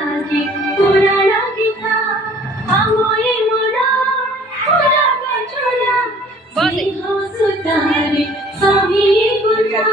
लागे पूरा लागे था हमोए मोरा पूरा का छोरा जी हो सुतारे सभी गुना